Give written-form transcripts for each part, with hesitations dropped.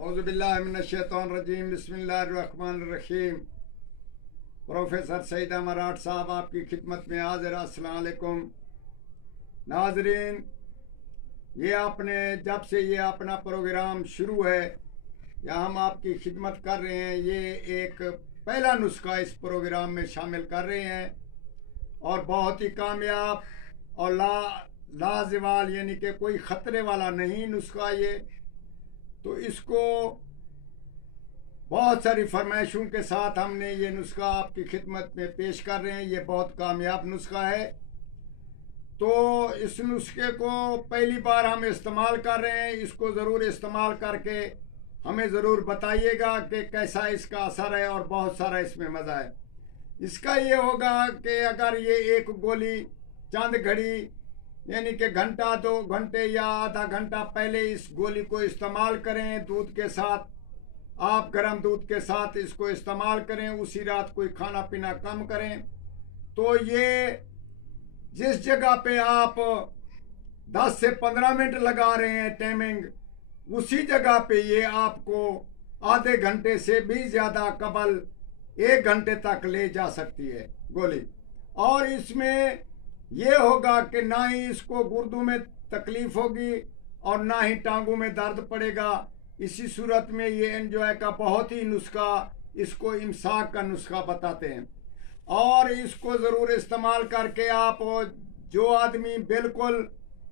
औज़ुबिल्लाहिमिनश्शैतानिर्रजीम बिस्मिल्लाहिर्रहमानिर्रहीम। प्रोफेसर सईद मराठ साहब आपकी खिदमत में हाजिर। अस्सलाम वालेकुम नाजरीन, ये आपने जब से ये अपना प्रोग्राम शुरू है या हम आपकी खिदमत कर रहे हैं, ये एक पहला नुस्खा इस प्रोग्राम में शामिल कर रहे हैं और बहुत ही कामयाब और लाजवाल यानी कि कोई ख़तरे वाला नहीं नुस्खा ये। तो इसको बहुत सारी फरमाइशों के साथ हमने ये नुस्खा आपकी खिदमत में पेश कर रहे हैं। ये बहुत कामयाब नुस्खा है। तो इस नुस्खे को पहली बार हम इस्तेमाल कर रहे हैं। इसको ज़रूर इस्तेमाल करके हमें ज़रूर बताइएगा कि कैसा इसका असर है और बहुत सारा इसमें मज़ा है। इसका ये होगा कि अगर ये एक गोली चंद घड़ी यानी कि घंटा 2 घंटे या आधा घंटा पहले इस गोली को इस्तेमाल करें दूध के साथ, आप गर्म दूध के साथ इसको इस्तेमाल करें, उसी रात कोई खाना पीना कम करें, तो ये जिस जगह पे आप 10 से 15 मिनट लगा रहे हैं टाइमिंग, उसी जगह पे ये आपको आधे घंटे से भी ज़्यादा कबल 1 घंटे तक ले जा सकती है गोली। और इसमें ये होगा कि ना ही इसको गुर्दों में तकलीफ होगी और ना ही टांगों में दर्द पड़ेगा। इसी सूरत में ये एंजॉय का बहुत ही नुस्खा, इसको इमसाक का नुस्खा बताते हैं। और इसको ज़रूर इस्तेमाल करके आप, जो आदमी बिल्कुल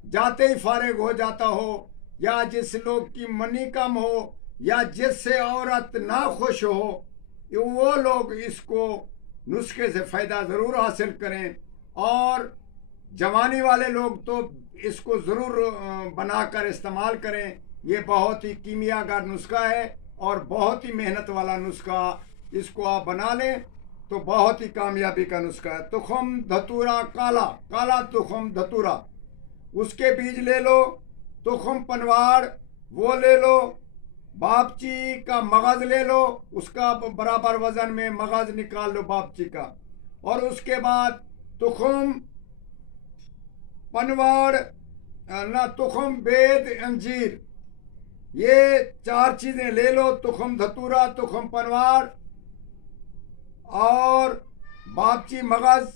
जाते ही फारिग हो जाता हो या जिस लोग की मनी कम हो या जिससे औरत ना खुश हो, वो लोग इसको नुस्खे से फ़ायदा ज़रूर हासिल करें। और जवानी वाले लोग तो इसको ज़रूर बनाकर इस्तेमाल करें। ये बहुत ही कीमियागर नुस्खा है और बहुत ही मेहनत वाला नुस्खा। इसको आप बना लें तो बहुत ही कामयाबी का नुस्खा है। तुखम धतूरा काला तुखम धतूरा, उसके बीज ले लो। तुखम पनवाड़ वो ले लो। बापची का मगज़ ले लो, उसका बराबर वज़न में मगज़ निकाल लो बापची का। और उसके बाद तुखम पनवाड़ ना तुखम बेद अंजीर, ये 4 चीज़ें ले लो। तुखम धतूरा, तुखम पनवाड़ और बापची मगज़,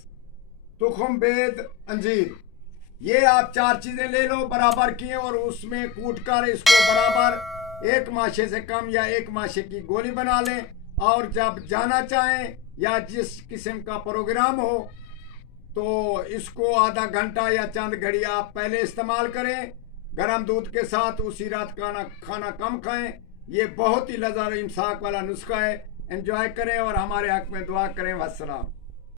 तुखम बेद अंजीर, ये आप 4 चीज़ें ले लो बराबर किए और उसमें कूट कर इसको बराबर 1 माशे से कम या 1 माशे की गोली बना लें। और जब जाना चाहें या जिस किस्म का प्रोग्राम हो तो इसको आधा घंटा या चंद घड़ी आप पहले इस्तेमाल करें गरम दूध के साथ, उसी रात खाना कम खाएं। ये बहुत ही लज़ीज़ इमसाक वाला नुस्खा है। एंजॉय करें और हमारे हक में दुआ करें। वस्सलाम।